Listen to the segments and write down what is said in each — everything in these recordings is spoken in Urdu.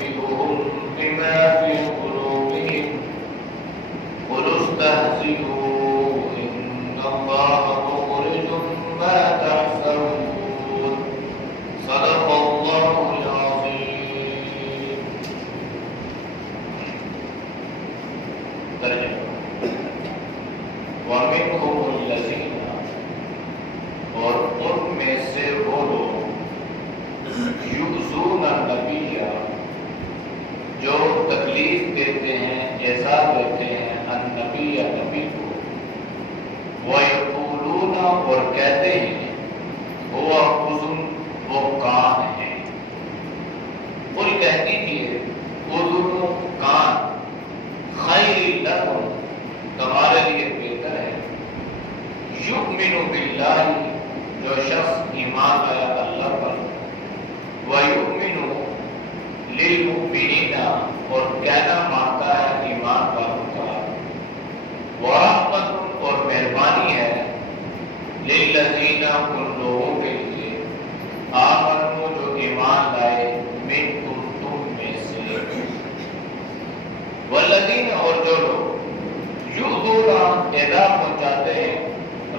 ينبئهم بما في قلوبهم قل استهزئوا إن الله مخرج ما تحذرون صدق الله العظيم. ترجمہ وَمِنْهُمُ الَّذِينَ، اور ان میں سے وہ لوگ یؤذون النبی، جو تکلیف دیتے ہیں، ایسا دیتے ہیں النبی، نبی کو، وَيَقُولُونَ، اور کہتے ہیں هُوَ أُذُنٌ، وہ کان ہے. قل کہہ دیجیے اذن، کان، خیر لکم، تمہارے لیے بہتر ہے. یؤمن باللہ، جو شخص ایمان لایا اللہ پر، ویؤمن للمؤمنین، اور کہنا مانتا ہے ایمان والوں کا، ورحمت، اور مہربانی ہے، للذین، ان لوگوں کے لیے، آمنوا، جو ایمان لائے، منکم، تم میں سے، والذین، اور جو لوگ یؤذون، اذا پہنچاتے ہیں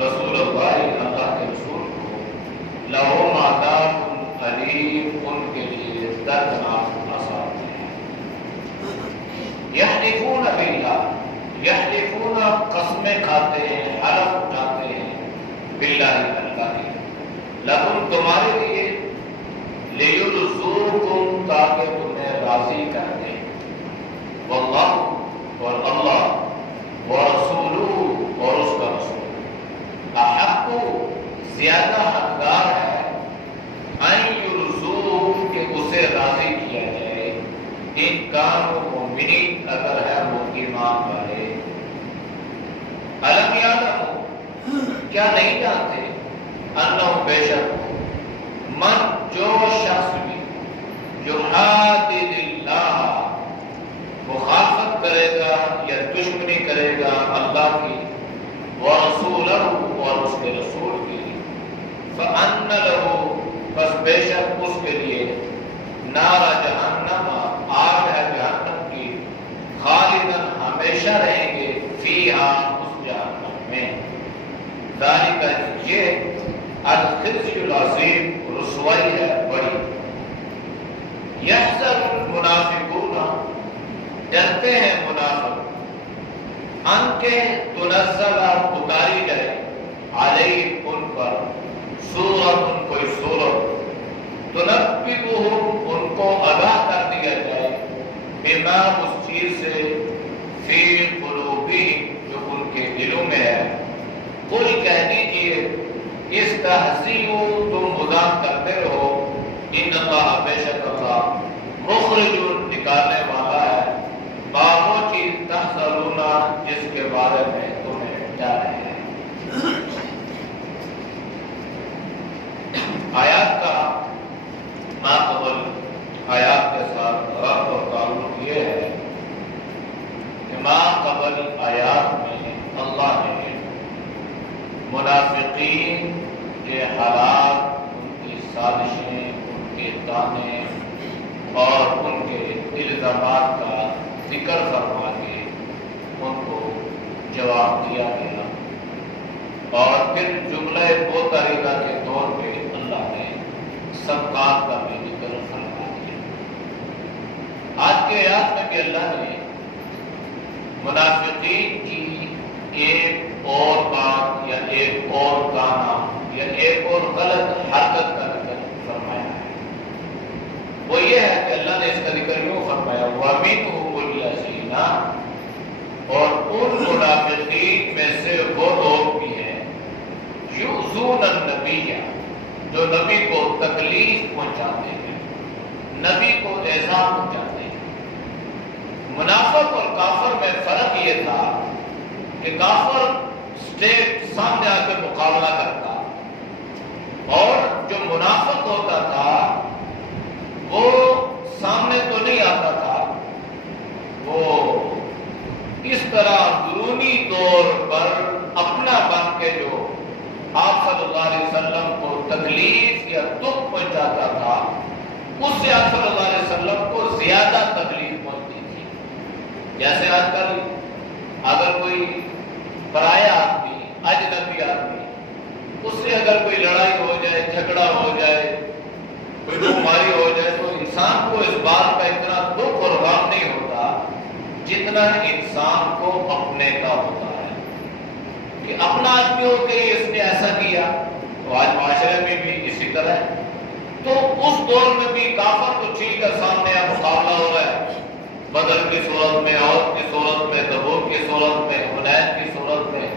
رسول اللہ، اللہ کے رسول کو، لہم عذاب علیم، ان کے لیے دردناک عذاب ہے. یحلفون باللہ، یحلفون، قسمیں کھاتے ہیں، حلف اٹھاتے ہیں، باللہ، اللہ کی، لکم، تمہارے لیے، لیرضوکم، تاکہ تمہیں راضی کر دیں، واللہ، اور اللہ، ورسولہ، اور اس کا رسول، احق، زیادہ حقدار ہے، ان یرضوہ، کہ اسے راضی کیا جائے، ان کانوا مؤمنین، اگر ہے وہ ایمان والے. الم یعلموا، کیا نہیں جانتے، انہ، بے شک، من، جو شخص بھی، یحادد اللہ، مخالفت کرے گا یا دشمنی کرے گا اللہ کی، ورسولہ، اور اس کے رسول کی، فأن لہ، بس بے شک اس کے لیے، نار جہنم، آگ ہے جہنم کی، خالداً، ہمیشہ رہیں گے، فیہا، اس جہنم میں، ذالک، یہ، الخزي العظیم، رسوائی ہے بڑی. یحذر المنافقون، ڈرتے ہیں منافق، ان کے تنزل، اتاری جائے، علیہم، ان پر، سورۃ، کوئی سورت، تنبئہم، ان کو آگاہ کر دیا جائے، بما، اس چیز سے، فی قلوبہم، جو ان کے دلوں میں ہے. قل کہہ دیجیے استہزئوا، تم مذاق کرتے رہو، ان اللہ، بے شک اللہ، مخرج، نکالنے والا ہے، ما، وہ چیز، تحذرون، جس کے بارے میں تمہیں ڈر ہے. آیات کا ماقبل آیات کے ساتھ ربط اور تعلق یہ ہے کہ ماقبل آیات میں اللہ نے منافقین کے حالات، ان کی سازشیں، ان کے تانے اور ان کے الزامات کا ذکر فرما کے ان کو جواب دیا گیا، اور پھر جملہ دو طریقہ کے طور پہ اللہ نے سبقات کا بھی ذکر فرما دیا. آج کے آیات میں بھی اللہ نے منافقین کی ایک اور بات یا ایک اور گانا یا ایک اور غلط حرکت کا ذکر فرمایا ہے. وہ یہ ہے کہ اللہ نے اس کا ذکر یوں فرمایا، وَمِنْهُمُ الَّذِينَ، اور ان منافقین میں سے وہ لوگ بھی ہیں، یؤذون النبی، جو نبی کو تکلیف پہنچاتے ہیں، نبی کو ایذا پہنچاتے ہیں. منافق اور کافر میں فرق یہ تھا کہ کافر اسٹیٹ سامنے آ کے مقابلہ کرتا، اور جو منافق ہوتا تھا وہ سامنے تو نہیں آتا تھا، وہ اس طرح اندرونی طور پر اپنا بن کے جو آپ صلی اللہ علیہ وسلم کو تکلیف یا دکھ پہنچاتا تھا، اس سے آپ صلی اللہ علیہ وسلم کو زیادہ تکلیف پہنچتی تھی. جیسے آج کل اگر کوئی پرایا آدمی، اجنبی آدمی، اس سے اگر کوئی لڑائی ہو جائے، جھگڑا ہو جائے، کوئی بیماری ہو جائے، تو انسان کو اس بات کا اتنا دکھ اور غم نہیں ہوتا جتنا انسان کو اپنے کا ہوتا ہے کہ اپنا آدمی ہو کے اس نے ایسا کیا. تو آج معاشرے میں بھی اسی طرح ہے. تو اس دور میں بھی کافر کو چھیل کر سامنے مقابلہ ہو رہا ہے، بدر کی صورت میں، عہد کی صورت میں، تبوک کی صورت میں، حنین کی صورت میں،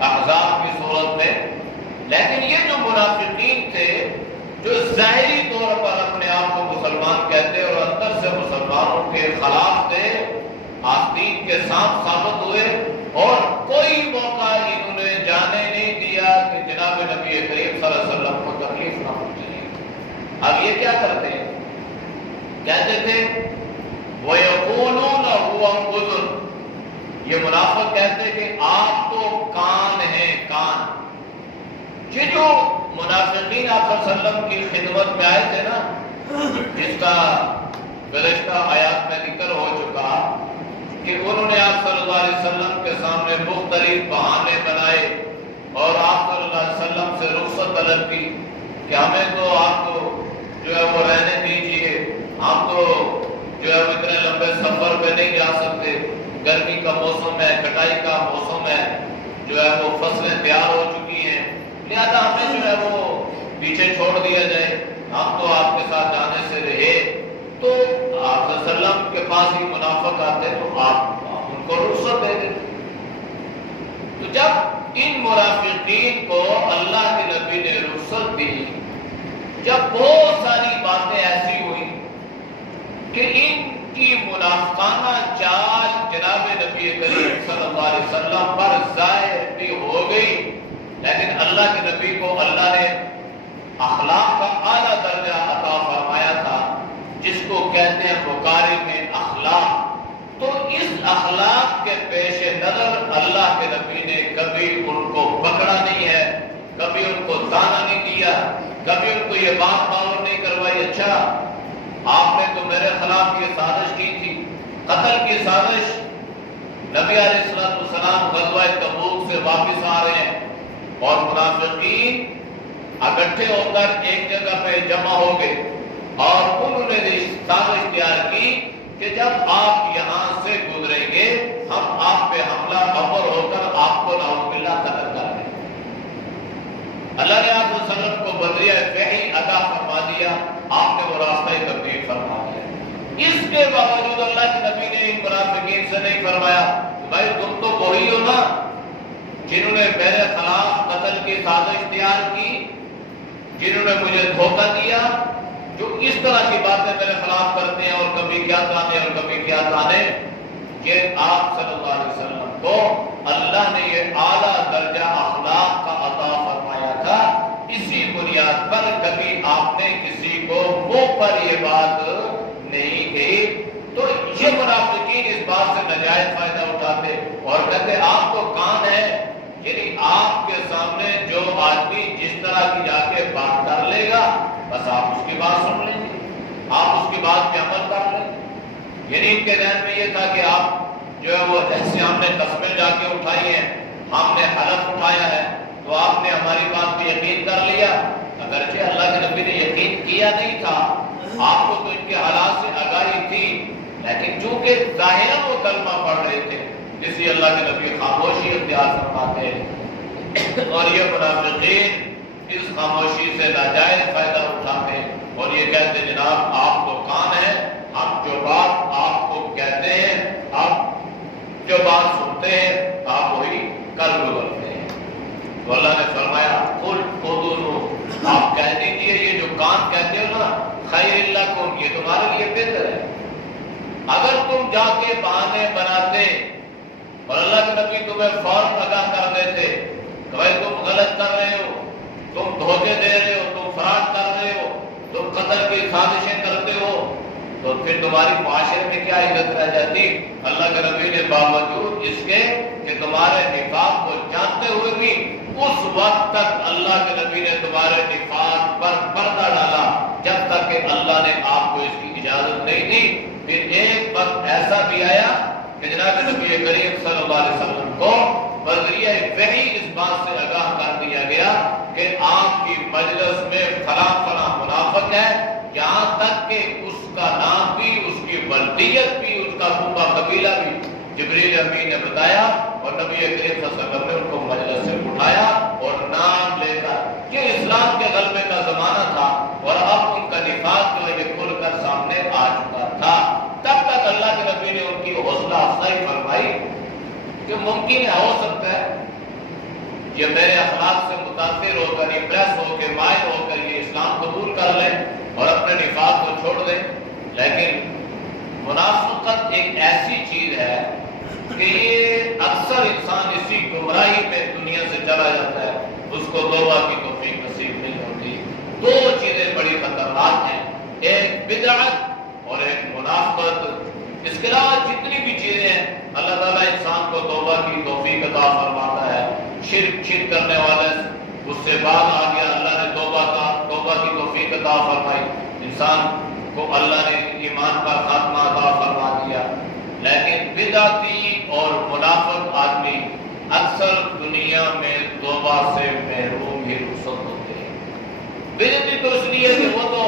احزاب کی صورت میں. لیکن یہ جو منافقین تھے جو ظاہری طور پر اپنے آپ کو مسلمان کہتے اور اندر سے مسلمانوں کے خلاف تھے، آستین کے ساتھ ثابت ہوئے اور کوئی موقع انہوں نے جانے نہیں دیا کہ جناب نبی کریم صلی اللہ علیہ وسلم کو تکلیف نہ پہنچے. اب یہ کیا کرتے ہیں؟ کہتے تھے وَيَقُولُونَ هُوَ أُذُنٌ، یہ منافق کہتے کہ آپ تو کان ہیں، کان. یہ جو منافقین آپ صلی اللہ علیہ وسلم کی خدمت میں آئے تھے نا، جس کا گزشتہ آیات میں ذکر ہو چکا کہ انہوں نے آپ صلی اللہ علیہ وسلم کے سامنے مختلف بہانے بنائے اور آپ صلی اللہ علیہ وسلم سے رخصت طلب کی کہ ہمیں تو آپ کو جو ہے وہ رہنے دیجیے، ہم تو جو ہے وہ اتنے لمبے سفر پہ نہیں جا سکتے، گرمی کا موسم ہے، کٹائی کا موسم ہے، جو ہے وہ فصلیں تیار ہو چکی ہیں، لہذا ہمیں جو ہے وہ پیچھے چھوڑ دیا جائے، ہم تو آپ کے ساتھ جانے سے رہے. تو آپ صلی اللہ علیہ وسلم کے پاس ہی منافق آتے تو آپ ان کو رخصت دے دیتے. تو جب ان منافقین کو اللہ کے نبی نے رخصت دی، جب بہت ساری باتیں ایسی ہوئی کہ ان کی منافقانہ چال جناب نبی کریم صلی اللہ علیہ وسلم پر ظاہر بھی ہو گئی، لیکن اللہ کے نبی کو اللہ نے اخلاق کا اعلیٰ درجہ عطا فرمایا تھا جس کو کہتے ہیں مکارم اخلاق. تو اس اخلاق کے پیش نظر اللہ کے نبی نے کبھی ان کو پکڑا نہیں ہے، کبھی ان کو تانا نہیں دیا، کبھی ان کو یہ بات باور نہیں کروائی اچھا آپ نے تو میرے خلاف یہ سازش کی تھی، قتل کی سازش. نبی علیہ السلام غزوہ تبوک سے واپس آ رہے ہیں اور منافقین اکٹھے ہو کر ایک جگہ پہ جمع ہو گئے اور انہوں نے سازش تیار کی کہ جب آپ یہاں سے گزریں گے ہم آپ پہ حملہ آور ہو کر آپ کو نعوذ باللہ قتل کر دیں. اللہ نے آپ صلی اللہ علیہ وسلم کو بدریہ فہی عطا فرما دیا، آپ نے وہ راستہ تبدیل فرما دیا. اس کے باوجود اللہ کے نبی نے ان منافقین سے نہیں فرمایا بھائی تم تو وہی ہو نا جنہوں نے میرے خلاف قتل کی سازش تیار کی، جنہوں نے مجھے دھوکہ دیا، جو اس طرح کی باتیں میرے خلاف کرتے ہیں اور کبھی کیا تانے اور کبھی کیا تانے. یہ آپ صلی اللہ علیہ وسلم کو اللہ نے یہ اعلیٰ درجہ اخلاق کا عطا فرمایا تھا. اسی بنیاد پر کبھی آپ نے کسی کو منہ پر یہ بات نہیں کہی. تو یہ منافقین اس بات سے ناجائز فائدہ اٹھاتے اور کہتے آپ تو کان ہے، یعنی آپ کے سامنے جو آدمی جس طرح کی جا کے بات کر لے گا بس آپ اس کی بات سن لیں گے، آپ اس کی بات پہ عمل کر لیں گے. یعنی ان کے ذہن میں یہ تھا کہ آپ جو ہے وہ ایسے ہم نے قسمیں جا کے اٹھائی ہیں، ہم نے حلف اٹھایا ہے تو آپ نے ہماری بات پہ یقین کر لیا. اگرچہ اللہ کے نبی نے یقین کیا نہیں تھا، آپ کو تو ان کے حالات سے آگاہی تھی، لیکن چونکہ ظاہراً وہ کلمہ پڑھ رہے تھے اس لیے اللہ کے نبی خاموشی اختیار فرماتے ہیں اور یہ منافقین اس خاموشی سے ناجائز فائدہ اٹھاتے ہیں اور یہ کہتے ہیں جناب آپ تو کان ہیں، ہم جو بات آپ کو کہتے ہیں، آپ جو بات سنتے ہیں آپ وہی کر گزرتے ہیں. تو اللہ نے فرمایا قل اذن، آپ کہہ دیجیے یہ جو کان کہتے ہو نا خیر لکم، یہ تمہارے لیے بہتر ہے. اگر تم جا کے بہانے بناتے اور اللہ کے نبی تمہیں فوراً آگاہ کر دیتے کہ بھائی تم غلط کر رہے ہو، تم دھوکے دے رہے ہو، تم فراڈ کر رہے ہو، تم قتل کی سازشیں کرتے ہو، تو پھر تمہاری معاشرے میں کیا عزت رہ جاتی. اللہ کے نبی نے باوجود اس کے کہ تمہارے نفاق کو جانتے ہوئے بھی اس وقت تک اللہ کے نبی نے تمہارے نفاق پر پردہ ڈالا جب تک کہ اللہ نے آپ کو اس کی اجازت نہیں دی. پھر وقت ایسا بھی آیا کہ جناب نبی کریم صلی اللہ علیہ وسلم کو بذریعہ وحی اس بات سے آگاہ کر دیا گیا کہ آپ کی مجلس میں فلاں فلاں منافق ہے، یہاں تک کہ اس کا نام بھی، اس کی بلدیت بھی، اس کا صوبہ قبیلہ بھی جبریل امین نے بتایا، اور نبی کریم صلی اللہ علیہ وسلم نے ان کو مجلس سے اٹھایا اور نام لے کر، یہ اسلام کے غلبے کا زمانہ تھا اور اب ان کا نفاق جو ہے یہ کھل کر سامنے آ چکا تھا۔ تب تک اللہ کے نبی نے ان کی حوصلہ افزائی فرمائی کہ ممکن ہے، ہو سکتا ہے یہ میرے اخلاق سے متاثر ہو کر، امپریس ہو کے، مائل ہو کر یہ اسلام قبول کر لیں اور اپنے نفاق کو چھوڑ دیں، لیکن منافقت ایک ایسی چیز ہے کہ یہ اکثر انسان اسی گمراہی میں دنیا سے چلا جاتا ہے، اس کو توبہ کی توفیق نصیب نہیں ہوتی۔ دو چیزیں بڑی خطرناک ہیں، ایک بدعت اور ایک منافقت۔ اس کے علاوہ جتنی بھی چیزیں ہیں اللہ تعالیٰ انسان کو توبہ کی توفیق عطا فرماتا ہے۔ شرک کرنے والے اس سے بعد آ گیا، اللہ نے توبہ کی توفیق عطا فرمائی، انسان کو اللہ نے ایمان کا خاتمہ عطا فرما دیا۔ لیکن بدعتی اور منافق آدمی اکثر دنیا میں توبہ سے محروم ہی رخصت ہوتے ہیں۔ بدعتی تو اس لیے کہ وہ تو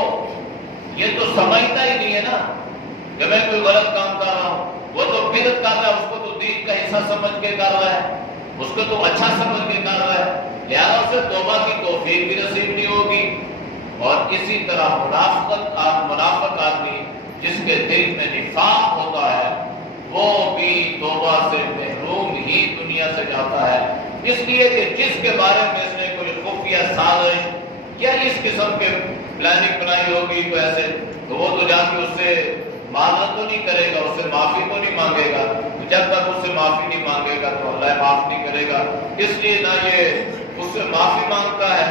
یہ تو سمجھتا ہی نہیں ہے نا کہ میں کوئی غلط کام کر رہا ہوں، وہ تو بدعت کر رہا ہے، اس کو تو دین کا حصہ سمجھ کے کر رہا ہے، اس کو تو اچھا سمجھ کے کر رہا ہے، لہذا اسے توبہ کی توفیق بھی نصیب نہیں ہوگی۔ اور اسی طرح منافق آدمی جس کے دل میں نفاق ہوتا ہے وہ بھی توبہ سے محروم ہی دنیا سے جاتا ہے، اس لیے کہ جس کے بارے میں اس نے کوئی خفیہ سازش یا اس قسم کے پلاننگ بنائی ہوگی تو ایسے، تو وہ تو جا کے اس سے معذرت تو نہیں کرے گا، اس سے معافی تو نہیں مانگے گا، جب تک اس سے معافی نہیں مانگے گا تو اللہ معاف نہیں کرے گا۔ اس لیے نہ یہ اس سے معافی مانگتا ہے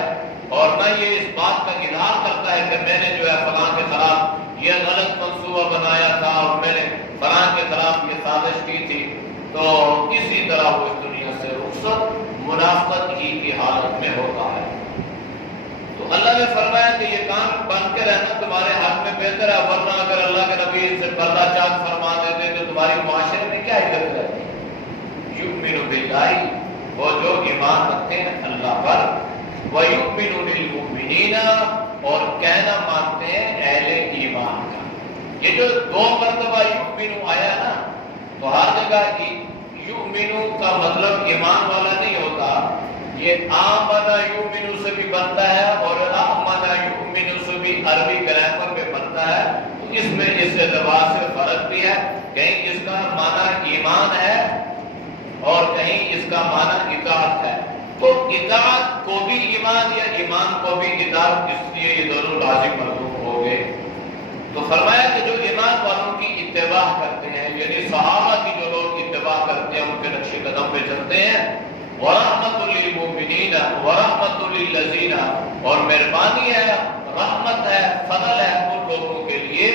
اور نہ یہ اس بات کا اظہار کرتا ہے کہ میں نے جو ہے فلاں کے خلاف یہ غلط منصوبہ بنایا تھا اور میں نے فلاں کے خلاف یہ سازش کی تھی، تو اسی طرح وہ اس دنیا سے رخصت منافقت ہی کی حالت میں ہوتا ہے۔ تو اللہ نے فرمایا کہ یہ کام بن کے رہنا تمہارے حق میں بہتر ہے، ورنہ اگر اللہ کے نبی ان سے پردہ چاک فرما دیتے تو تمہاری معاشرے میں کیا عزت رہتی۔ یؤمن باللہ، وہ جو ایمان رکھتے ہیں اللہ پر، وَيُؤْمِنُ لِلْمُؤْمِنِينَ، اور کہنا مانتے ہیں اہل ایمان کا۔ یہ جو دو مرتبہ یؤمن آیا نا، تو ہر جگہ یؤمن کا مطلب ایمان والا نہیں ہوتا، یہ آمن یؤمن سے بھی بنتا ہے اور آمن یؤمن سے بھی عربی گرامر میں بنتا ہے، تو اس میں اس اعتبار سے فرق بھی ہے، کہیں اس کا معنی ایمان ہے اور کہیں اس کا معنی اطاعت ہے۔ تو اطاعت کو بھی ایمان یا ایمان کو بھی اطاعت، اس لیے یہ دونوں لازم مرغوب ہو گئے۔ تو فرمایا کہ جو ایمان والوں کی اتباع کرتے ہیں، یعنی صحابہ کی جو لوگ اتباع کرتے ہیں، ان کے نقش قدم پہ چلتے ہیں، وَرَحْمَةٌ لِّلْمُؤْمِنِينَ وَرَحْمَةٌ لِّلَّذِينَ، اور مہربانی ہے، رحمت ہے، فضل ہے ان لوگوں کے لیے،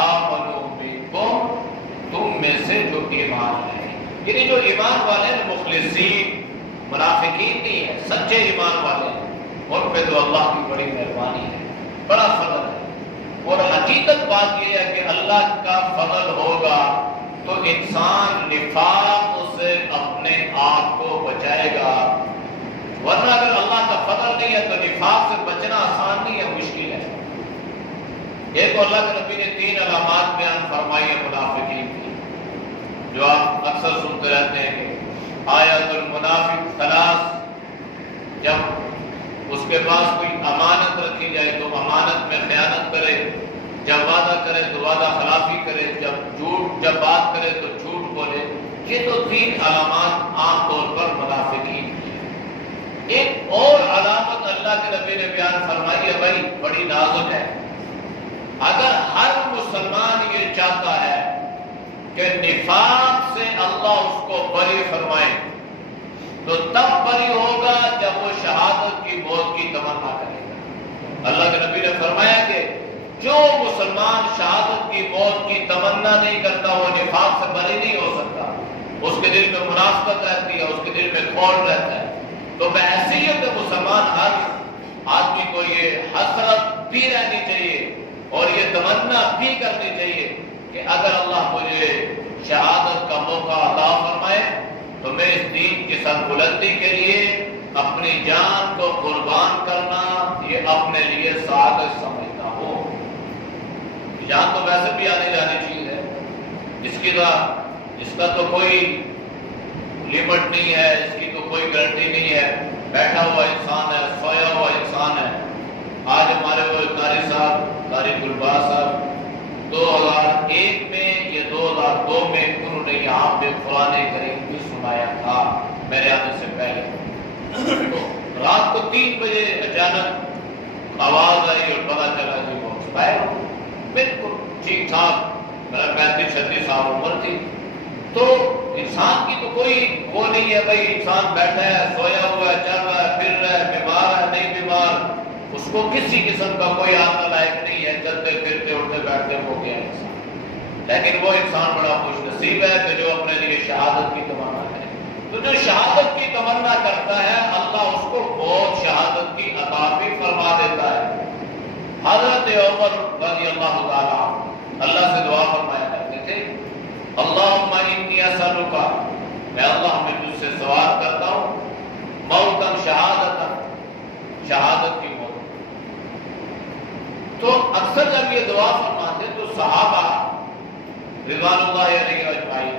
آمنوا منکم، تم میں سے جو ایمان ہے، یعنی جو ایمان والے ہیں، مخلصین، منافقین نہیں ہے، سچے ایمان والے ہیں، ان پہ تو اللہ کی بڑی مہربانی ہے، بڑا فضل ہے۔ اور حقیقت بات یہ ہے کہ اللہ کا فضل ہوگا تو انسان نفاق سے اپنے آپ کو بچائے گا، ورنہ اگر اللہ کا فضل نہیں ہے تو نفاق سے بچنا آسان نہیں ہے، مشکل ہے۔ ایک اللہ کے نبی نے 3 علامات بیان فرمائی ہیں منافقین کی، جو آپ اکثر سنتے رہتے ہیں کہ آیت المنافق 3، جب اس کے پاس کوئی امانت رکھی جائے تو امانت میں خیانت کرے، جب وعدہ کرے تو وعدہ خلافی کرے، جب بات کرے تو جھوٹ بولے۔ یہ تو 3 علامات عام طور پر منافقین کی۔ ایک اور علامت اللہ کے نبی نے بیان فرمائی ہے، بھائی بڑی نازک ہے۔ اگر ہر مسلمان یہ چاہتا ہے کہ نفاق سے اللہ اس کو بری فرمائے تو تب بری ہوگا جب وہ شہادت کی موت کی تمنا کرے گا۔ اللہ کے نبی نے فرمایا کہ جو مسلمان شہادت کی موت کی تمنا نہیں کرتا وہ نفاق سے بری نہیں ہو سکتا، اس کے دل میں منافقت رہتی ہے، اس کے دل میں کھوٹ رہتا ہے۔ تو بحیثیت مسلمان ہر آدمی کو یہ حسرت بھی رہنی چاہیے اور یہ تمنا بھی کرنی چاہیے کہ کہ اگر اللہ مجھے شہادت کا موقع عطا فرمائے تو میں اس دین کی سربلندی کے لیے اپنی جان کو قربان کرنا یہ اپنے لیے سعادت سمجھتا ہوں۔ جان تو ویسے بھی آنے جانے چیز ہے، اس کا تو کوئی لمٹ نہیں ہے، اس کی تو کوئی گارنٹی نہیں ہے۔ بیٹھا ہوا انسان ہے، سویا ہوا انسان ہے۔ آج ہمارے وہ قاری صاحب، قاری گلباز صاحب 2001 میں یا 2002 میں انہوں نے یہاں پہ قرآن کریم بھی سنایا تھا میرے آنے سے پہلے۔ تو رات کو 3 بجے اچانک آواز آئی اور پتا چلا کہ وہ ایکسپائر ہو، بالکل ٹھیک ٹھاک، میرا 35-36 سال عمر تھی۔ تو انسان کی تو کوئی وہ نہیں ہے بھائی، انسان بیٹھا ہے، سویا ہوا ہے، چل رہا ہے، پھر رہا ہے، بیمار ہے، نہیں بیمار، اس کو کسی قسم کا کوئی آنا لائق نہیں ہے، چلتے پھرتے اٹھتے بیٹھتے ہو گیا انسان۔ لیکن وہ انسان بڑا خوش نصیب ہے کہ جو اپنے لیے شہادت کی تمنا ہے۔ تو جو شہادت کی تمنا کرتا ہے اللہ اس کو بہت شہادت کی عطا بھی فرما دیتا ہے۔ حضرت عمر رضی اللہ تعالیٰ اللہ سے دعا فرمایا کرتے تھے، اللہم انی اسألک، میں اللہ میں تجھ سے سوال کرتا ہوں، موتاً شہادتاً، شہادت کی موت۔ تو اکثر جب یہ دعا فرماتے تو صحابہ رضوان اللہ علیہ اجمعین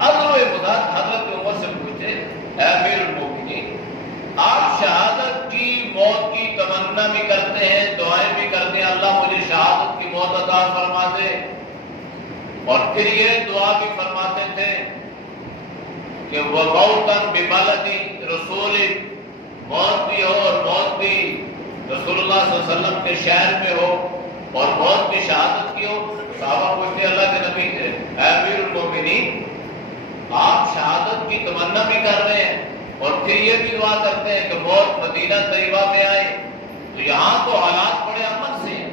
حضرت عمر سے پوچھتے، اے امیر المومنین، آپ شہادت کی موت کی تمنا بھی کرتے ہیں، دعائیں بھی کرتے ہیں اللہ مجھے شہادت کی موت عطا فرما دے، اور پھر یہ دعا بھی فرماتے تھے کہ وہ موتاً ببلد رسول، موت بھی ہو اور موت بھی رسول اللہ صلی اللہ علیہ وسلم کے شہر میں ہو اور موت بھی شہادت کی ہو۔ صحابہ پوچھتے اللہ کے نبی سے، اے امیر المومنین، آپ شہادت کی تمنا بھی کر رہے ہیں اور پھر یہ بھی دعا کرتے ہیں کہ موت مدینہ طیبہ میں آئے، تو یہاں تو حالات بڑے امن سے ہیں،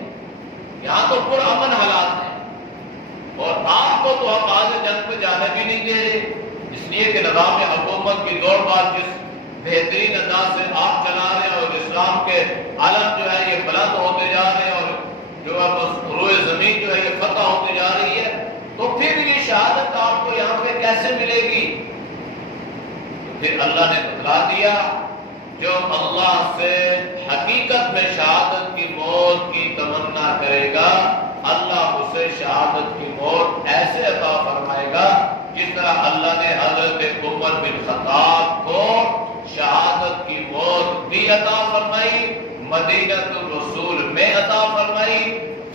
یہاں تو پر امن حالات ہیں، اور آپ کو تو ہم آج جنگ پہ جانے بھی نہیں دے رہے، اس لیے کہ نظام حکومت کی دوڑ بات جس بہترین انداز سے آپ چلا رہے ہیں اور اسلام کے عالم جو ہے یہ بلند ہوتے جا رہے ہیں اور جو ہے بس روئے زمین جو ہے یہ فتح ہوتے جا رہی ہے، تو پھر یہ شہادت آپ کو یہاں پہ کیسے ملے گی؟ پھر اللہ نے بتلا دیا، جو اللہ سے حقیقت میں شہادت کی موت کی تمنا کرے گا اللہ اسے شہادت کی موت ایسے عطا فرمائے گا جس طرح اللہ نے حضرت عمر بن خطاب کو شہادت کی موت بھی عطا فرمائی، مدینہ الرسول میں عطا فرمائی،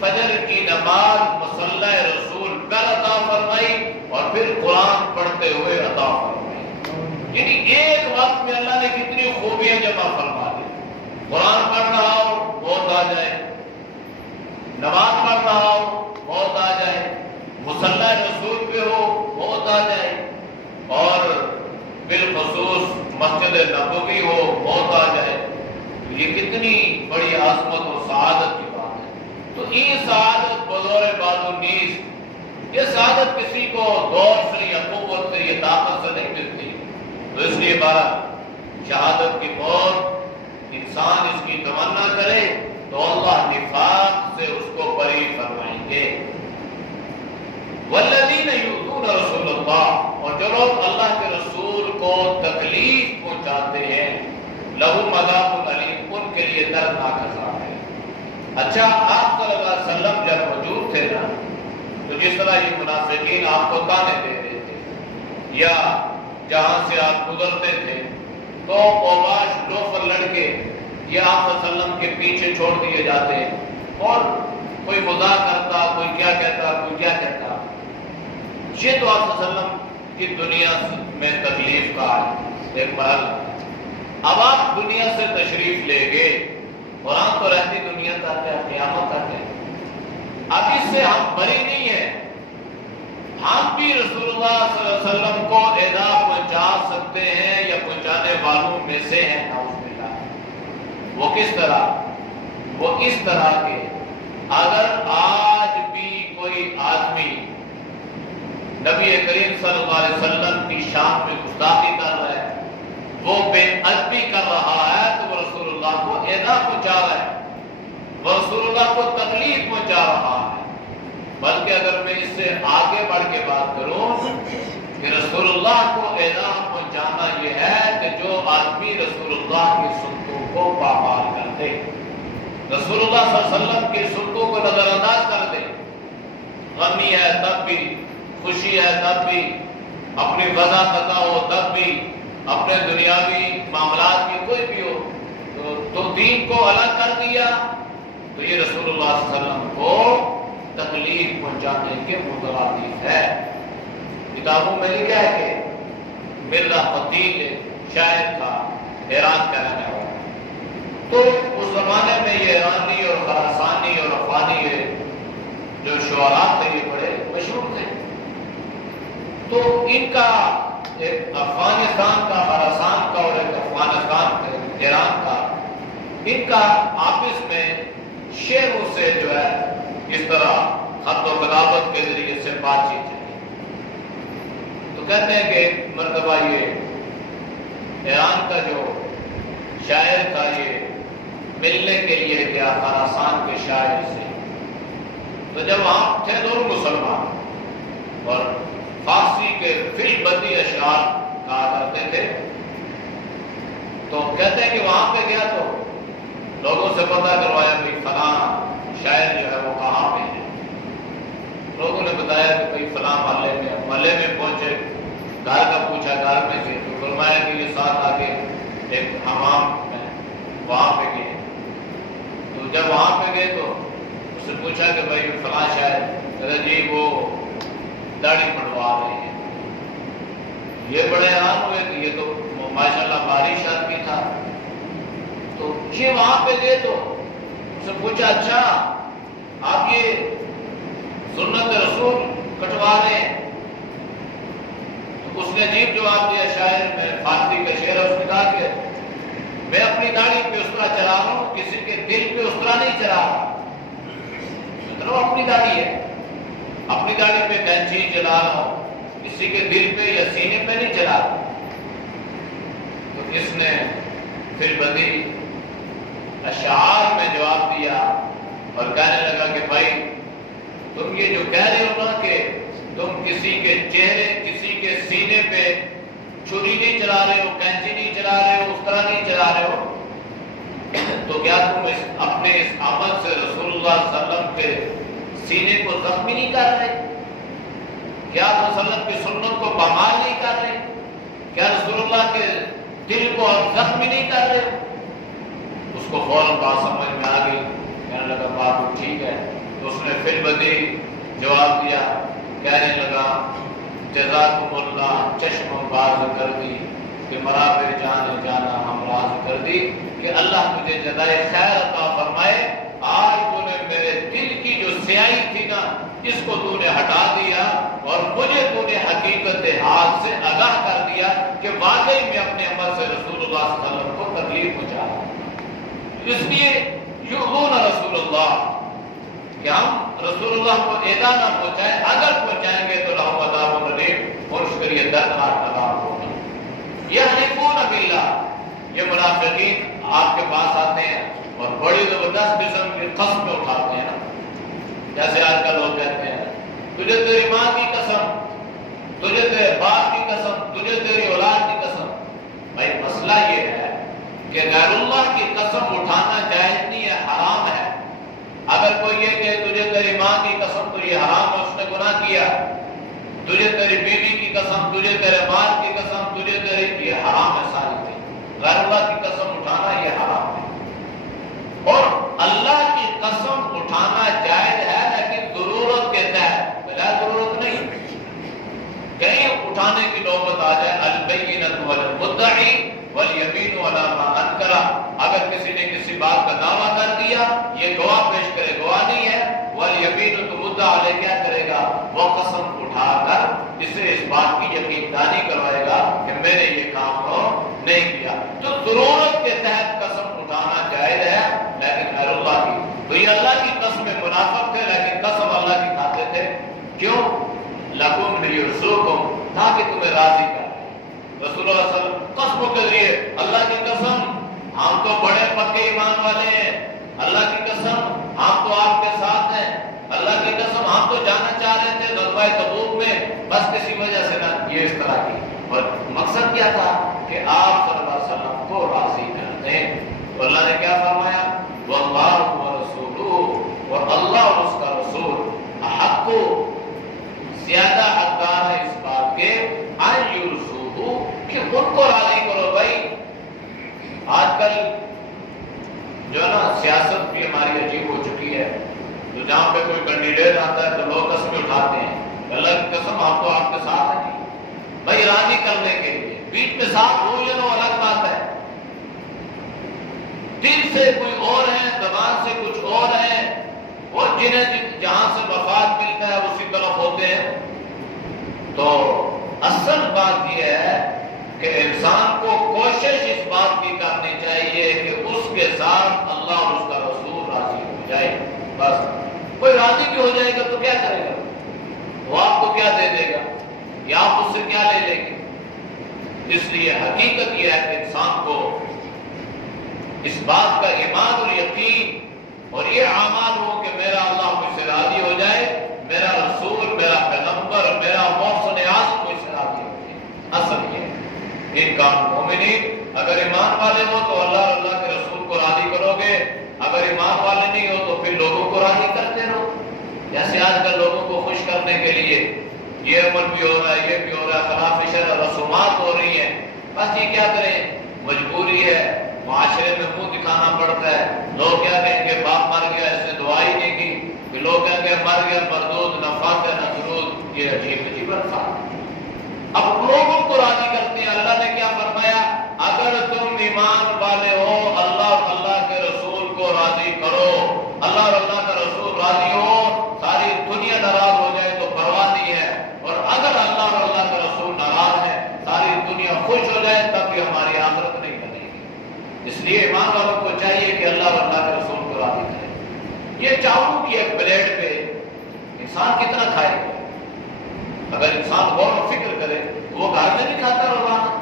فجر کی نماز مصلی رسول پر عطا فرمائی، اور پھر قرآن پڑھتے ہوئے عطا فرمائی۔ یعنی ایک وقت میں اللہ نے کتنی خوبیاں جمع فرما دی۔ قرآن پڑھ رہا ہو موت آ جائے، نماز پڑھ رہا ہو موت آ جائے، مصلی رسول پہ ہو موت آ جائے، اور بالخصوص مسجد نبوی ہو موت آ جائے، یہ کتنی بڑی عظمت و سعادت کی بات ہے۔ تو یہ سعادت بزور بادو نیز، یہ سعادت کسی کو دور سے یا قوت سے یا طاقت سے نہیں ملتی۔ تو اس لیے بات شہادت کی موت انسان اس کی تمنا کرے تو اللہ نفاق سے اس کو بری فرمائیں گے۔ والذین یؤذون رسول اللہ، اور جو لوگ اللہ کے رسول کو تکلیف پہنچاتے ہیں، لہم عذاب علیم، ان کے لیے دردناک عذاب ہے۔ اچھا، آپ صلی اللہ علیہ وسلم جب موجود تھے نا، تو جس طرح یہ منافقین آپ کو تانے دے رہے تھے یا جہاں سے آپ گزرتے تھے تو اوباش لوفر لڑکے یہ آپ صلی اللہ علیہ وسلم کے پیچھے چھوڑ دیے جاتے اور کوئی مذاق کرتا، کوئی کیا کہتا، کوئی کیا کہتا۔ یہ تو آپ صلی اللہ علیہ وسلم کی دنیا میں تکلیف کا ایک محل۔ اب آپ دنیا سے تشریف لے گئے، قرآن تو رہتی دنیا تک ہے، قیامت تک ہے، اب اس سے ہم بری نہیں ہیں، ہم بھی رسول اللہ صلی اللہ علیہ وسلم کو ایذا پہنچا سکتے ہیں یا پہنچانے والوں میں سے ہیں، نعوذ باللہ۔ وہ کس طرح؟ وہ اس طرح کہ اگر آج بھی کوئی آدمی نبی کریم صلی اللہ علیہ وسلم کی شان میں گستاخی کر رہا ہے، وہ بے ادبی کر رہا ہے، تو وہ رسول اللہ کو ایذا پہنچا رہا ہے، وہ رسول اللہ کو تکلیف پہنچا رہا ہے۔ بلکہ اگر میں اس سے آگے بڑھ کے بات کروں کہ رسول اللہ کو اعلان پہنچانا یہ ہے کہ جو آدمی رسول اللہ کی سنتوں کو پامال کر دے، رسول اللہ صلی اللہ علیہ وسلم کی سنتوں کو نظر انداز کر دے، غمی ہے تب بھی، خوشی ہے تب بھی، اپنی وضع قضا ہو تب بھی، اپنے دنیاوی معاملات کی کوئی بھی ہو تو دین کو الگ کر دیا، تو یہ رسول اللہ صلی اللہ علیہ وسلم کو تکلیف پہنچانے کے مترادف ہے۔ کتابوں میں لکھا ہے کہ مرزا فتیل شاعر تھا، ایران کا رہنے والا، تو اس زمانے میں یہ ایرانی اور خراسانی اور افغانی جو شعراء تھے یہ بڑے مشہور تھے، تو ان کا ایک افغانستان کا، خراسان کا اور ایک افغانستان کا ایران کا، ان کا آپس میں شعروں سے جو ہے اس طرح خط و کتابت کے ذریعے سے بات چیت چلی، تو کہتے ہیں کہ ایک مرتبہ یہ ایران کا جو شاعر تھا یہ ملنے کے لیے گیا خراسان کے شاعر سے، تو جب وہاں تھے دونوں مسلمان اور فارسی کے فی البدی اشعار کہا کرتے تھے، تو کہتے ہیں کہ وہاں پہ گیا تو لوگوں سے پتہ کروایا کہ فلاں شاعر جو ہے وہ کہاں پہ ہے، لوگوں نے بتایا کہ کوئی فلاں محلے میں پہنچے، گھر کا پوچھا، گھر میں گئے تو فرمایا کہ یہ ساتھ آگے ایک حمام ہے وہاں پہ گئے، تو جب وہاں پہ گئے تو اس سے پوچھا کہ بھائی فلاں شاعر، کہتے جی وہ داڑھی پڑوا رہے ہیں، یہ بڑے حیران ہوئے کہ یہ تو ماشاءاللہ بارش آدمی تھا، تو یہ وہاں پہ گئے تو اس سے پوچھا اچھا آپ یہ سنت رسول کٹوا رہے ہیں، تو اس نے عجیب جواب دیا، شاعر میں فارسی کا شعر ہے، اس نے کہا کہ میں اپنی داڑھی پہ اس طرح چلا رہا ہوں، کسی کے دل پہ اس طرح نہیں چلا رہا، مطلب اپنی داڑھی ہے، اپنی داڑھی پہ کینچی چلا رہا ہوں، کسی کے دل پہ یا سینے پہ نہیں چلا رہا۔ تو اس نے پھر بدی اشعار میں جواب دیا اور کہنے لگا کہ بھائی تم یہ جو کہہ رہے ہو نا کہ تم کسی کے چہرے، کسی کے سینے پہ چھری نہیں چلا رہے ہو، کینچی نہیں چلا رہے ہو، اس طرح نہیں چلا رہے ہو، تو کیا تم اپنے اس عمل سے رسول اللہ صلی اللہ علیہ وسلم کے سینے کو زخمی نہیں کر رہے؟ کیا رسول اللہ کی سنت کو پامال نہیں کر رہے؟ کیا رسول اللہ کے دل کو زخمی نہیں کر رہے؟ اس کو فوراً بات سمجھ میں آ گئی، کہنے لگا بات ٹھیک ہے، تو اس نے پھر بدی جواب دیا، کہنے لگا جزاکم اللہ چشم باز کر دی کہ مرابے جان جانا ہم راز کر دی، کہ اللہ تجھے جزائے خیر عطا فرمائے، آج تو نے میرے دل کی جو سیاہی تھی نا اس کو تو نے ہٹا دیا اور مجھے تو نے حقیقت حال سے آگاہ کر دیا کہ واقعی میں اپنے عمل سے رسول اللہ صلی اللہ علیہ وسلم کو تکلیف پہنچا رہا ہوں، اس لیے یؤذون رسول اللہ کہ ہم رسول اللہ کو ایذا نہ پہنچائیں، اگر پہنچائیں گے تو لہم عذاب الیم، اور اس کے لیے دردناک عذاب ہوگا۔ یحلفون باللہ، یہ منافقین آپ کے پاس آتے ہیں اور بڑی زبردست قسم کی قسم اٹھاتے ہیں، جیسے آج کل لوگ کہتے ہیں تجھے تیری ماں کی قسم، تجھے تیرے باپ کی قسم، تجھے تیری اولاد کی قسم۔ بھائی مسئلہ یہ ہے کہ غیر اللہ کی قسم اٹھانا جائز نہیں ہے، حرام ہے۔ اگر کوئی یہ کہ تجھے تیری ماں کی قسم، تو یہ حرام ہے، اس نے گناہ کیا۔ تجھے تیری بیوی کی قسم، تجھے تیرے مال کی قسم، تجھے تیری، یہ حرام ہے ساری چیز۔ غیر اللہ کی قسم اٹھانا یہ حرام ہے، اور اللہ کی قسم اٹھانا جائز ہے لیکن ضرورت کے تحت، بلا ضرورت نہیں۔ کہیں اٹھانے کی نوبت آ جائے، البینۃ علی المدعی والیمین علی ما انکر، اگر کسی نے کسی بات کا دعویٰ کر دیا، یہ گواہ پیش کرے، گواہ نہیں ہے، والیمین تو مدعا علیہ کیا کرے گا، وہ قسم اٹھا کر اسے اس بات کی یقین دانی کروائے گا کہ میں نے یہ کام نہیں کیا۔ تو ضرورت کے تحت قسم اٹھانا جائز ہے لیکن غیر اللہ کی، تو یہ اللہ کی قسم منافق تھے لیکن قسم اللہ کی کھاتے تھے، کیوں؟ لکم لیرزقکم، تاکہ تمہیں راضی کر۔ رسول اللہ صلی اللہ علیہ وسلم قسموں کے ذریعے، اللہ کی قسم ہم تو بڑے پکے ایمان والے ہیں، اللہ کی قسم ہم تو آپ کے ساتھ ہیں، اللہ کی قسم ہم تو جانا چاہ رہے تھے غزوہ تبوک میں، بس کسی وجہ سے نہ یہ اس طرح کی، اور مقصد کیا تھا کہ آپ صلی اللہ علیہ وسلم کو راضی کر دیں۔ تو اللہ نے کیا فرمایا؟ واللہ ورسولہ، اور اللہ اور اس کا رسول احق، زیادہ حقدار ہے اس بات کے ان یرضوہ، کہ ان کو راضی کرو۔ بھائی آج کل جو ہے نا سیاست بھی ہماری عجیب ہو چکی ہے، تو جہاں پہ کوئی کینڈیڈیٹ آتا ہے تو لوگ قسمیں اٹھاتے ہیں، اللہ کی قسم آپ تو آپ کے ساتھ ہیں بھائی راضی کرنے کے لیے، بیچ میں ساتھ ہو یا نہ الگ بات ہے، دل سے کوئی اور ہے، زبان سے کچھ اور ہے، اور جنہیں جہاں سے مفاد ملتا ہے اسی طرف ہوتے ہیں۔ تو اصل بات یہ ہے کہ انسان کو کوشش اس بات کی کرنی چاہیے کہ اس کے ساتھ اللہ اور اس کا رسول راضی ہو جائے۔ بس کوئی راضی کی ہو جائے گا تو کیا کرے گا؟ وہ آپ کو کیا دے دے گا یا آپ اس سے کیا لے لیں گے؟ اس لیے حقیقت یہ ہے کہ انسان کو اس بات کا ایمان اور یقین اور یہ اعمال ہو کہ میرا اللہ مجھ سے راضی ہو جائے، میرا رسول، میرا پیغمبر، میرا محسن اعظم مجھ سے راضی ہو جائے۔ اصل یہ ان کان مومنین، اگر ایمان والے ہو تو اللہ اور اللہ کے رسول کو راضی کرو گے، اگر ایمان والے نہیں ہو تو پھر لوگوں کو راضی کرتے رہو۔ جیسے آج کل لوگوں کو خوش کرنے کے لیے یہ عمل بھی ہو رہا ہے، یہ بھی ہو رہا ہے، خلاف شرع رسومات ہو رہی ہیں، بس یہ کیا کریں، مجبوری ہے، معاشرے میں منہ دکھانا پڑتا ہے۔ لوگ کیا کہیں گے باپ مر گیا اس نے دعا ہی نہیں کی، کہ لوگ کہیں گے مر گیا مردود، نہ فاتح نہ درود۔ یہ عجیب عجیب الفاظ اب لوگوں کو راضی کرتے ہیں۔ اللہ نے کیا فرمایا؟ اگر تم ایمان والے ہو اللہ اور اللہ کے رسول کو راضی کرو، اللہ اور اللہ کا رسول راضی ہو، ساری دنیا ناراض ہو جائے تو پرواہ نہیں ہے، اور اگر اللہ اور اللہ کا رسول ناراض ہے، ساری دنیا خوش ہو جائے، تب بھی ہماری آخرت نہیں بنے گی۔ اس لیے ایمان والوں کو چاہیے کہ اللہ اور اللہ کے رسول کو راضی کرے۔ یہ چاول کی ایک پلیٹ پہ انسان کتنا کھائے گا؟ اگر انسان غور و فکر کرے تو وہ گھر میں نہیں کھاتا روزانہ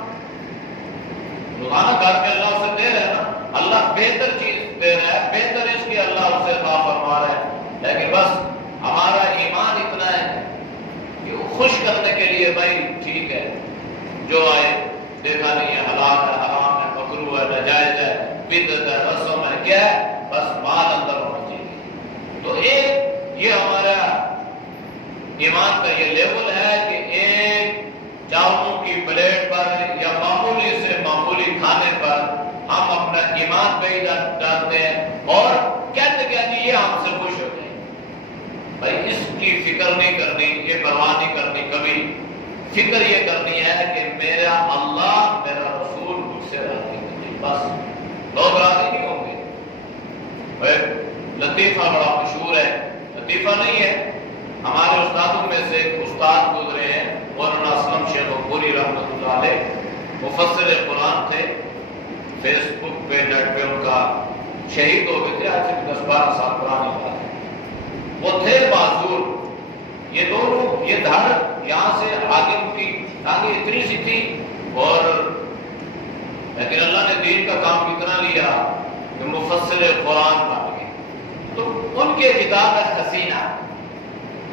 گھر میں اللہ اسے دے رہا ہے نا، اللہ بہتر چیز دے رہا ہے، بہتر اس کی اللہ اسے عطا فرما رہا ہے، لیکن بس ہمارا ایمان اتنا ہے کہ وہ خوش کرنے کے لیے بھائی ٹھیک ہے جو آئے، دیکھا نہیں ہے، حلال ہے، حرام ہے، مکروہ ہے، ناجائز ہے، بدعت ہے، رسم ہے، کیا ہے، بس مال اندر ہونا چاہیے۔ تو ایک یہ ہمارا ایمان کا یہ لیول ہے کہ ایک چاولوں کی پلیٹ پر یا معمولی سے معمولی کھانے پر ہم اپنا ایمان پہ ہی ڈالتے ہیں، اور کہتے کہ یہ ہم سے خوش ہو جائیں۔ بھائی اس کی فکر نہیں کرنی، یہ پرواہ نہیں کرنی، کبھی فکر یہ کرنی ہے کہ میرا اللہ میرا رسول مجھ سے راضی ہو جائے، بس لوگ راضی نہیں ہوں گے۔ بھائی لطیفہ بڑا مشہور ہے، لطیفہ نہیں ہے، ہمارے استادوں میں سے ایک استاد گزرے ہیں مولانا اسلم شیخ غفوری رحمۃ اللہ علیہ، مفسر قرآن تھے، فیس بک پہ نیٹ پہ ان کا شہید ہو گئے تھے، آج سے 10-12 سال پرانی بات ہے۔ وہ تھے معذور، یہ دونوں یہ دھڑ یہاں سے آگے ان کی آگے اتنی سی تھی، اور لیکن اللہ نے دین کا کام اتنا لیا کہ مفسر قرآن بن گئے۔ تو ان کے کتاب ہے حسینہ،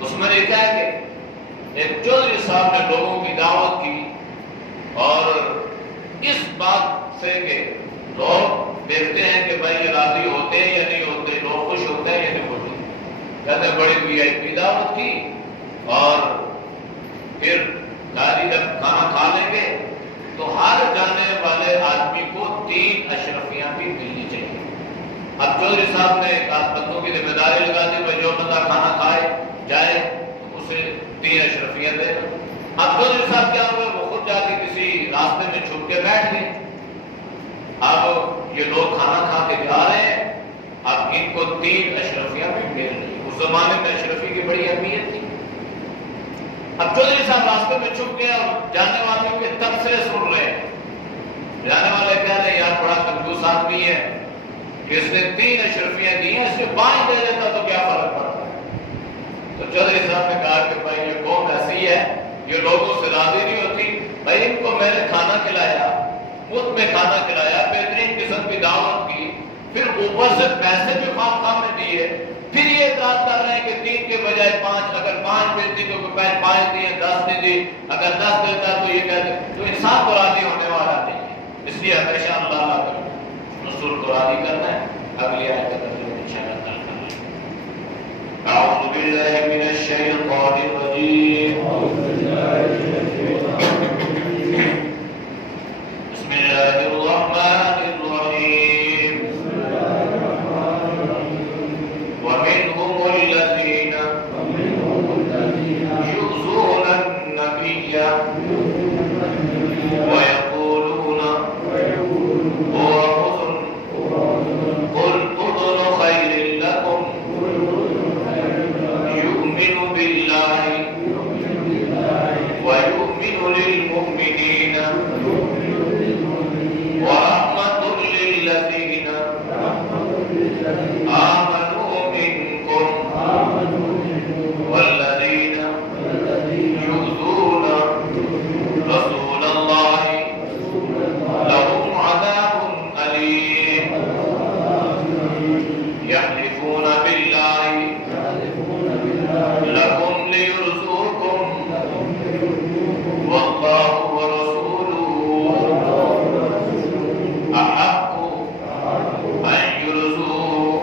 اس میں لکھا ہے کہ ایک چودھری صاحب نے لوگوں کی دعوت کی، اور اس بات سے کہ لوگ دیکھتے ہیں کہ بھائی یہ راضی ہوتے ہیں یا نہیں ہوتے، لوگ خوش ہوتے ہیں یا نہیں ہوتے، کہتے ہیں بڑی VIP دعوت کی، اور پھر داری جب کھانا کھا لیں گے تو ہر جانے والے آدمی کو 3 اشرفیاں بھی ملنی چاہیے۔ اب چودھری صاحب نے ایک بندوں کی ذمہ داری لگا دی، بھائی جو بندہ کھانا کھائے جائے اسے 3 اشرفیاں دے۔ اب چودھری صاحب کیا ہوئے، وہ خود جا کے کسی راستے میں چھپ کے بیٹھ گئے۔ اب یہ لوگ کھانا کھا کے جا رہے ہیں، اب ان کو 3 اشرفیاں بھی مل رہی۔ اس زمانے میں اشرفی کی بڑی اہمیت تھی۔ اب چودھری صاحب راستے میں چھپ گئے اور جانے والوں کے تبصرے سن رہے ہیں۔ جانے والے کہہ رہے ہیں یار بڑا کنجوس آدمی ہے کہ اس نے 3 اشرفیاں دی ہیں، اس نے 5 دے دیتا تو کیا فرق پڑتا ہے۔ تو چودھری صاحب نے کہا کہ بھائی یہ قوم ایسی ہے، یہ لوگوں سے راضی نہیں ہوتی، بھائی ان کو میں نے کھانا کھلایا، مفت میں کھانا کھلایا، بہترین قسم کی دعوت کی، پھر اوپر سے پیسے بھی خواہ میں دیے، پھر یہ اعتراض کر رہے ہیں کہ 3 کے بجائے 5، اگر 5 ملتی تو 5 دیے، 10 نہیں دی، اگر 10 ملتا تو یہ کہتے تو انسان کو راضی ہونے والا نہیں ہے۔ اس لیے ہمیشہ اللہ کا رسول کو راضی کرنا ہے۔ اگلی آیت کا ترجمہ انشاءاللہ تعالی کریں۔ اعوذ باللہ من الشیطان الرجیم، بسم اللہ الرحمن الرحیم، ومنهم الذین یؤذون النبی ویقولون هو أذن قل أذن خیر لکم یؤمن باللہ ویؤمن للمؤمنین ورحمة للذین آمنوا منکم والذین یؤذون رسول اللہ لهم عذاب أليم يحلفون بالله لكم ليرزوكم والله ورسوله أحق أن يرزوه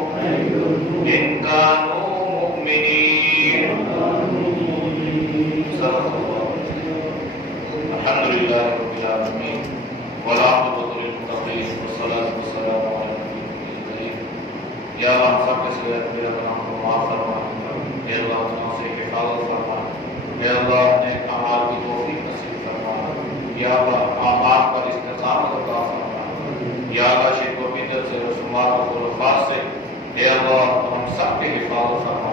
إن كانوا مؤمنين۔ صدق الله۔ الحمد لله رب العالمين والعاقبۃ للمتقین والصلاۃ والسلام علی نبیہ الکریم۔ یا اللہ سب کے ساتھ میرا گناہ کو معاف فرما، اے اللہ گناہوں سے حفاظت فرما، اے اللہ نیک اعمال کی توفیق نصیب فرما، یا اللہ اعمال پر استقامت عطا فرما، یا اللہ شرک و بدعت سے، رسومات و خرافات سے اے اللہ ہم سب کی حفاظت فرما،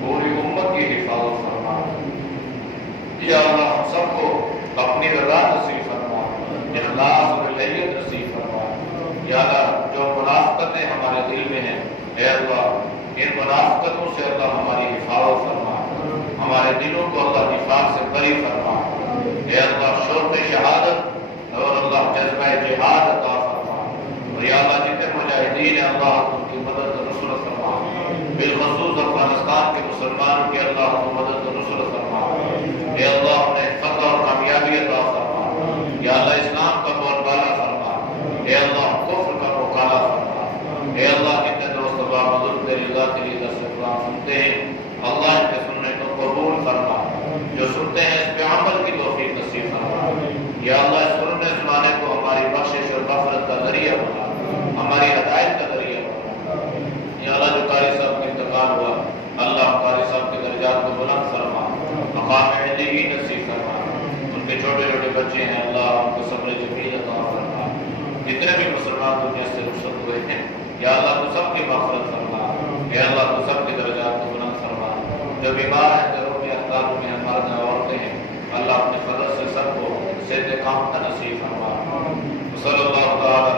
پوری امت کی حفاظت فرما، یا اللہ ہم سب کو اپنی رضا نصیب فرما، اخلاص اور الہیت نصیب فرما، یا اللہ جو منافقتیں ہمارے دل میں ہیں اے اللہ ان منافقتوں سے اللہ ہماری حفاظت فرما، ہمارے دلوں کو اللہ نفاق سے بری فرما، اے اللہ شوق شہادت اور اللہ جذبہ جہاد عطا فرما، اور یا اللہ جتنے مجاہدین ہیں اللہ ان کی مدد و نصرت فرما، بالخصوص افغانستان کے مسلمانوں کی اللہ کو مدد و نصرت فرما، اے اللہ انہیں فتح اور کامیابی عطا فرما، یا اللہ اسلام کا بول بالا فرما، اے اللہ کفر کا مقابلہ فرما، اے اللہ جتنے دوست احباب بزرگ تیری ذات کے لیے درس قرآن سنتے ہیں اللہ ان کے سننے کو قبول فرما، جو سنتے ہیں اس پہ عمل کی توفیق نصیب فرما، یا اللہ اس سننے سنانے کو ہماری بخشش اور مغفرت کا ذریعہ بنا، ہماری ہدایت کا ذریعہ بنا، یا اللہ جو قاری صاحب کا انتقال ہوا اللہ قاری صاحب کے درجات کو بلند فرما، مقام علیہ نصیب فرما، ان کے چھوٹے چھوٹے بچے ہیں اللہ ان کو صبر جمیل عطا فرما، جتنے بھی مسلمان دنیا سے رخصت ہوئے ہیں یا اللہ تو سب کی مغفرت فرما، یا اللہ تو سب کے درجات کو بلند فرما، جو بیمار ہیں گھروں میں اسپتالوں میں مرد ہیں عورتیں ہیں اللہ اپنے فضل سے سب کو صحت کاملہ نصیب فرما، صلی اللہ تعالی